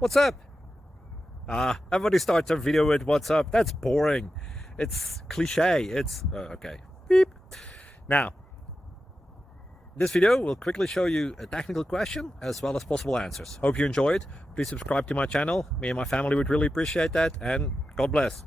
What's up? Everybody starts their video with what's up. That's boring. It's cliche. It's okay. Beep. Now, this video will quickly show you a technical question as well as possible answers. Hope you enjoy it. Please subscribe to my channel. Me and my family would really appreciate that, and God bless.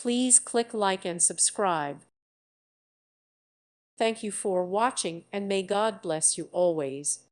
Please click like and subscribe. Thank you for watching, and may God bless you always.